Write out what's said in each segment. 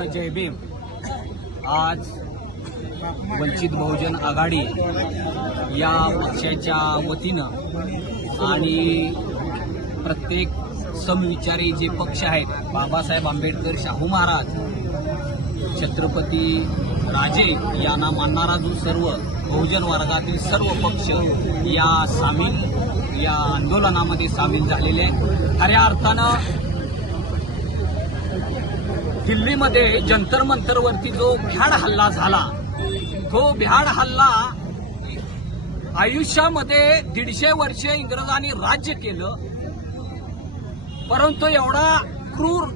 महाराष्ट्र जय भीम। आज वंचित बहुजन आघाडी या पक्षाच्या वतीनं आणि प्रत्येक समविचारी जे पक्ष आहेत, बाबासाहेब आंबेडकर, शाहू महाराज, छत्रपती राजे यांना मानणारा जो सर्व बहुजन वर्गातील सर्व पक्ष या आंदोलनामध्ये सामील झालेले आहेत। खऱ्या अर्थानं दिल्लीमध्ये जंतर मंतरवरती जो भ्याड हल्ला झाला, तो भ्याड हल्ला आयुष्यामध्ये 150 वर्षे इंग्रजांनी राज्य केलं, परंतु एवढा क्रूर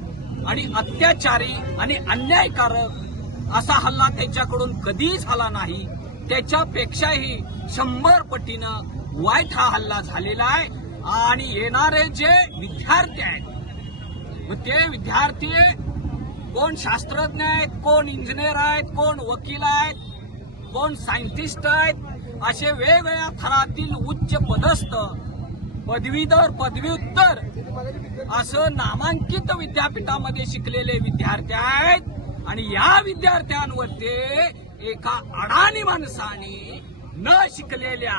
आणि अत्याचारी आणि अन्यायकारक असा हल्ला त्यांच्याकडून कधीच झाला नाही। त्याच्यापेक्षाही 100 पटीनं वाईट हा हल्ला झालेला आहे। आणि येणारे जे विद्यार्थी आहेत, ते विद्यार्थी कोण शास्त्रज्ञ आहेत, कोण इंजिनियर आहेत, कोण वकील आहेत, कोण सायंटिस्ट आहेत, असे वेगवेगळ्या थरातील उच्च पदस्थ, पदवीधर, पदव्युत्तर असं नामांकित विद्यापीठामध्ये शिकलेले विद्यार्थी आहेत। आणि या विद्यार्थ्यांवरती एका अडाणी माणसाने, न शिकलेल्या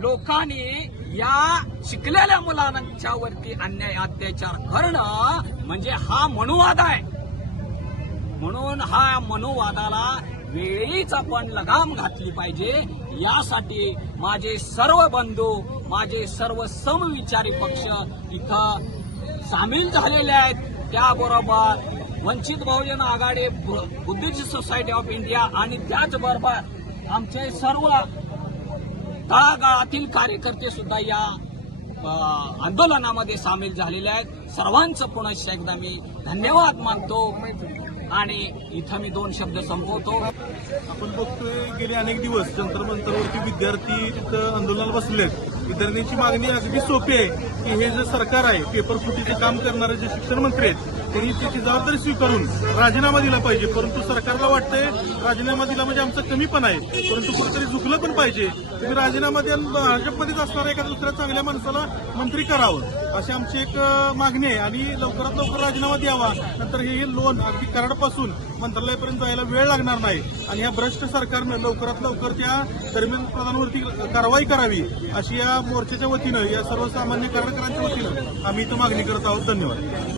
लोकांनी या शिकलेल्या मुलांच्यावरती अन्याय अत्याचार करणं म्हणजे हा मनुवाद आहे। म्हणून हा मनुवादाला वेळीच आपण लगाम घातली पाहिजे। यासाठी माझे सर्व बंधू, माझे सर्व समविचारी पक्ष इथं सामील झालेले आहेत। त्याबरोबर वंचित बहुजन आघाडी, बुद्धिस्ट सोसायटी ऑफ इंडिया आणि त्याचबरोबर आमचे सर्व तळागाळातील कार्यकर्ते सुद्धा या आंदोलनामध्ये सामील झालेले आहेत। सर्वांचं पुनश्च एकदा मी धन्यवाद मानतो आणि इथं मी 2 शब्द संपवतो। आपण बघतोय गेले अनेक दिवस जंतर मंतरवरती विद्यार्थी तिथं आंदोलनाला बसलेत। विद्यार्थ्यांची मागणी अगदी सोपी आहे की हे जे सरकार आहे, पेपर फुटीचे काम करणारे जे शिक्षण मंत्री आहेत, त्यांनी त्याची जबाबदारी स्वीकारून राजीनामा दिला पाहिजे। परंतु सरकारला वाटतंय राजीनामा दिला म्हणजे आमचा कमीपण आहे, परंतु कुठेतरी झुकलं पण पाहिजे। तुम्ही राजीनामा द्या, भाजपमध्येच असणाऱ्या एखाद्या दुसऱ्या चांगल्या माणसाला मंत्री करावं, अशी आमची एक मागणी आहे। आणि लवकरात लवकर राजीनामा द्यावा, नंतर हे लोन अगदी कराडपासून मंत्रालयापर्यंत जायला वेळ लागणार नाही। आणि या भ्रष्ट सरकारनं लवकरात लवकर त्या धर्मेंद्र प्रधानवरती कारवाई करावी, अशी या मोर्चाच्या वतीनं, या सर्वसामान्य कार्यकर्त्यांच्या वतीनं आम्ही इथं मागणी करत आहोत। धन्यवाद।